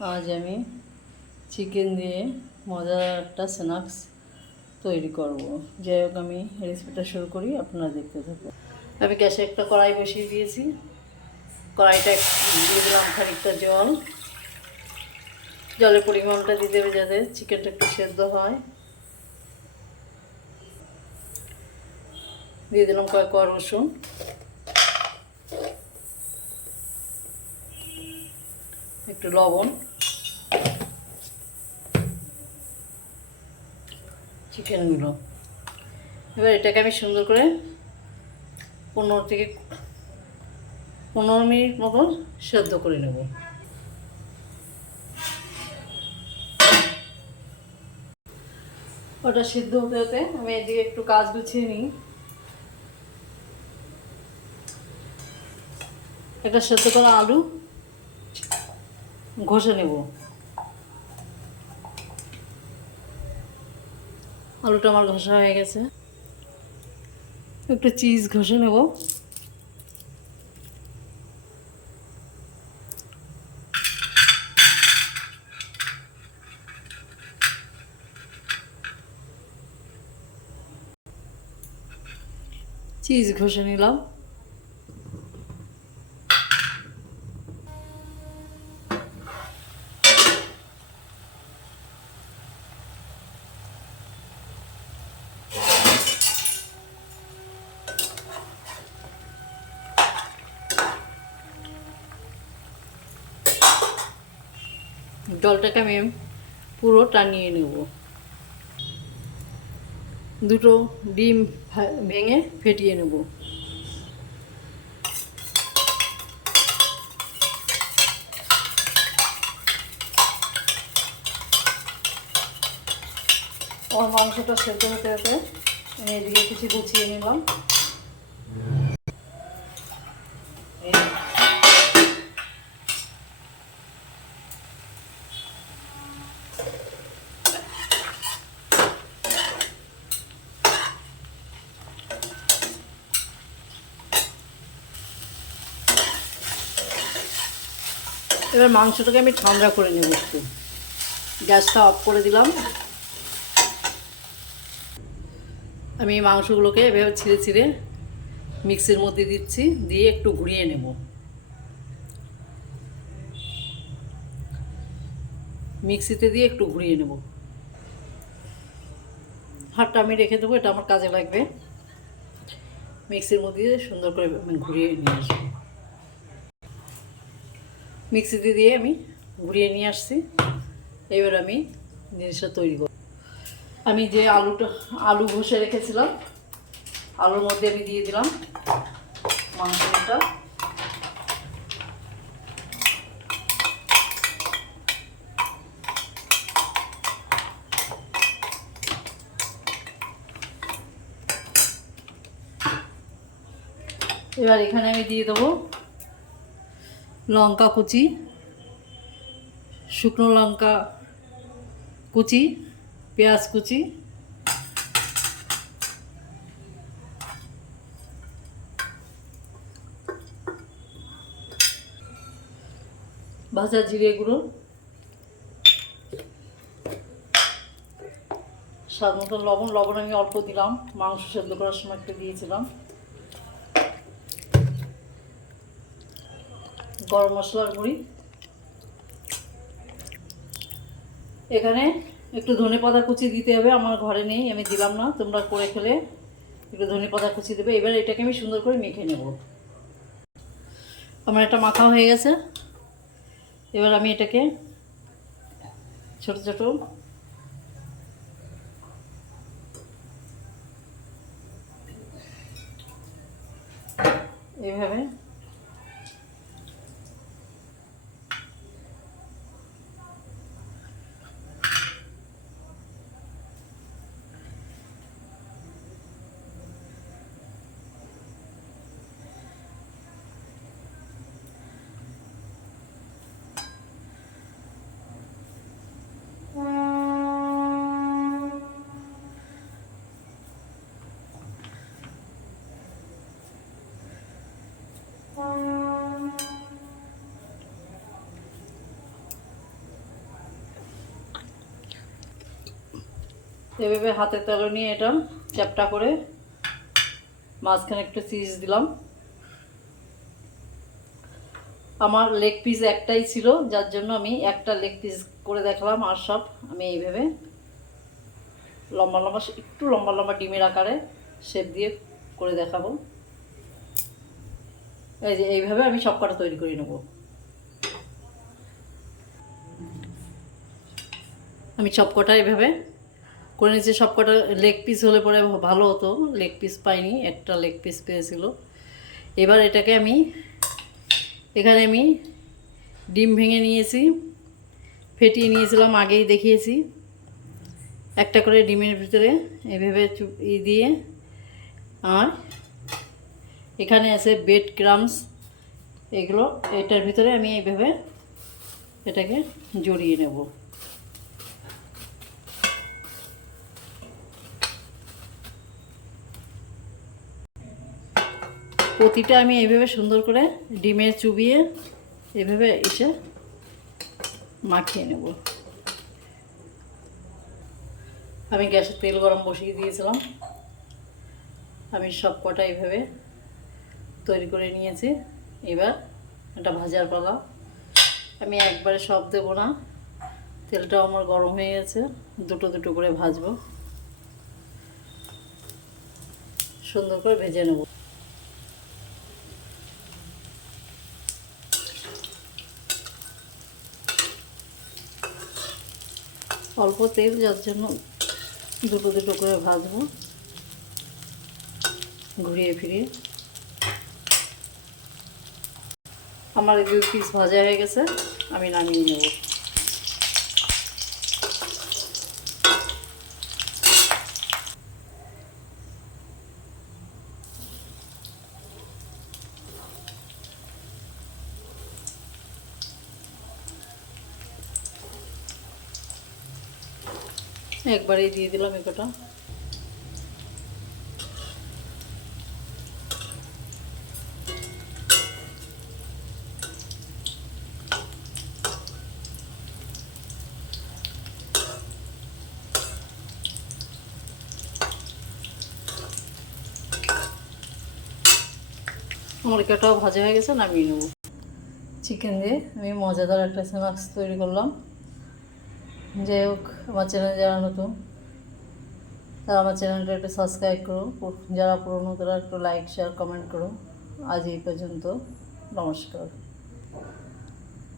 আজ আমি চিকেন দিয়ে মজার একটা স্ন্যাক্স তৈরি করব। যাই হোক, আমি রেসিপিটা শুরু করি, আপনারা দেখতে থাকুন। আমি গ্যাসে একটা কড়াই বসিয়ে দিয়েছি। কড়াইটা দিয়ে দিলাম খানিকটা জল। জলের পরিমাণটা দিতে হবে যাতে চিকেনটা একটু সেদ্ধ হয়। দিয়ে দিলাম কয়েক রসুন। একটু লবণ। চিকেনগুলো এবার এটাকে আমি সুন্দর করে পনেরো থেকে পনেরো মিনিট মতো সেদ্ধ করে নেব। ওটা সিদ্ধ হতে হতে আমি এদিকে একটু কাজ গুছিয়ে নিই। একটা সেদ্ধ করা আলু। ঘষে নেব। আলুটা আমার ঘষা হয়ে গেছে। একটু চিজ ঘষে নেব। চিজ ঘষে নিলাম। জলটাকে আমি পুরো টানিয়ে নেব। দুটো ডিম ভেঙে ফেটিয়ে নেব। আমার মাংসটা সেদ্ধ হতে হতে আমি এদিকে কিছু গুছিয়ে নিলাম এই এবার মাংসটাকে আমি ঠান্ডা করে নেব একটু। গ্যাসটা অফ করে দিলাম। আমি এই মাংসগুলোকে এভাবে ছিঁড়ে ছিঁড়ে মিক্সির মধ্যে দিচ্ছি, দিয়ে একটু ঘুরিয়ে নেব। মিক্সিতে দিয়ে একটু ঘুরিয়ে নেব। হাতটা আমি রেখে দেবো, এটা আমার কাজে লাগবে। মিক্সির মধ্যে সুন্দর করে ঘুরিয়ে নিয়ে আসব। মিক্সিতে দিয়ে আমি ঘুরিয়ে নিয়ে আসছি। এবার আমি জিনিসটা তৈরি করব। আমি যে আলুটা, আলু ঘষে রেখেছিলাম, আলুর মধ্যে আমি দিয়ে দিলাম মাংসটা। এবার এখানে আমি দিয়ে দেবো লঙ্কা কুচি, শুকনো লঙ্কা কুচি, পেঁয়াজ কুচি ভাজা জিরে গুঁড়ো মতো লবণ লবণ আমি অল্প দিলাম, মাংস সেদ্ধ করার সময় একটু দিয়েছিলাম। গরম মশলার গুঁড়ি। এখানে একটু ধনে পাতা কুচি দিতে হবে, আমার ঘরে নেই, আমি দিলাম না, তোমরা করে খেলে একটু ধনে পাতা কুচি দেবে। এবার এটাকে আমি সুন্দর করে মেখে নেব। আমার একটা মাখা হয়ে গেছে। এবার আমি এটাকে ছোট ছোট এইভাবে এভাবে হাতে তেলো নিয়ে এটা চ্যাপটা করে মাঝখানে একটু চিজ দিলাম। আমার লেগ পিস একটাই ছিল, যার জন্য আমি একটা লেগ পিস করে দেখলাম আর সব। আমি এইভাবে লম্বা লম্বা, একটু লম্বা লম্বা ডিমের আকারে শেপ দিয়ে করে দেখাবো। এই যে এইভাবে আমি সব কটা তৈরি করে নেব। আমি সব কটা এইভাবে করে নিয়েছি। সব কটা লেগ পিস হলে পরে ভালো হতো। লেগ পিস পাইনি, একটা লেগ পিস পেয়েছিল। এবার এটাকে আমি, এখানে আমি ডিম ভেঙে নিয়েছি। ফেটিয়ে নিয়েছিলাম, আগেই দেখিয়েছি। একটা করে ডিমের ভিতরে এভাবে চুপ ই দিয়ে আর এখানে আছে বেড ক্রামস এগুলো, এটার ভিতরে আমি এইভাবে এটাকে জড়িয়ে নেব। প্রতিটা আমি এইভাবে সুন্দর করে ডিমের চুবিয়ে এভাবে এসে মাখিয়ে নেব। আমি গ্যাসে তেল গরম বসিয়ে দিয়েছিলাম। আমি সব কটা এইভাবে তৈরি করে নিয়েছি। এবার এটা ভাজার পালা। আমি একবারে সব দেবো না। তেলটাও আমার গরম হয়ে গেছে। দুটো দুটো করে ভাজবো। সুন্দর করে ভেজে নেব। অল্প তেল, যার জন্য দুটো দুটো করে ভাজবো। ঘুরিয়ে ফিরিয়ে। আমার দুই পিস ভাজা হয়ে গেছে, আমি নামিয়ে নেব। একবারেই দিয়ে দিলাম একটা মুরগিটাও ভাজা হয়ে গেছে, নামিয়ে নেব। চিকেন দিয়ে আমি মজাদার একটা স্ন্যাক্স তৈরি করলাম। যাই হোক আমার চ্যানেল যারা নতুন, তারা আমার চ্যানেলটা একটু সাবস্ক্রাইব করো। যারা পুরনো, তারা একটু লাইক শেয়ার কমেন্ট করো। আজ এই পর্যন্ত, নমস্কার।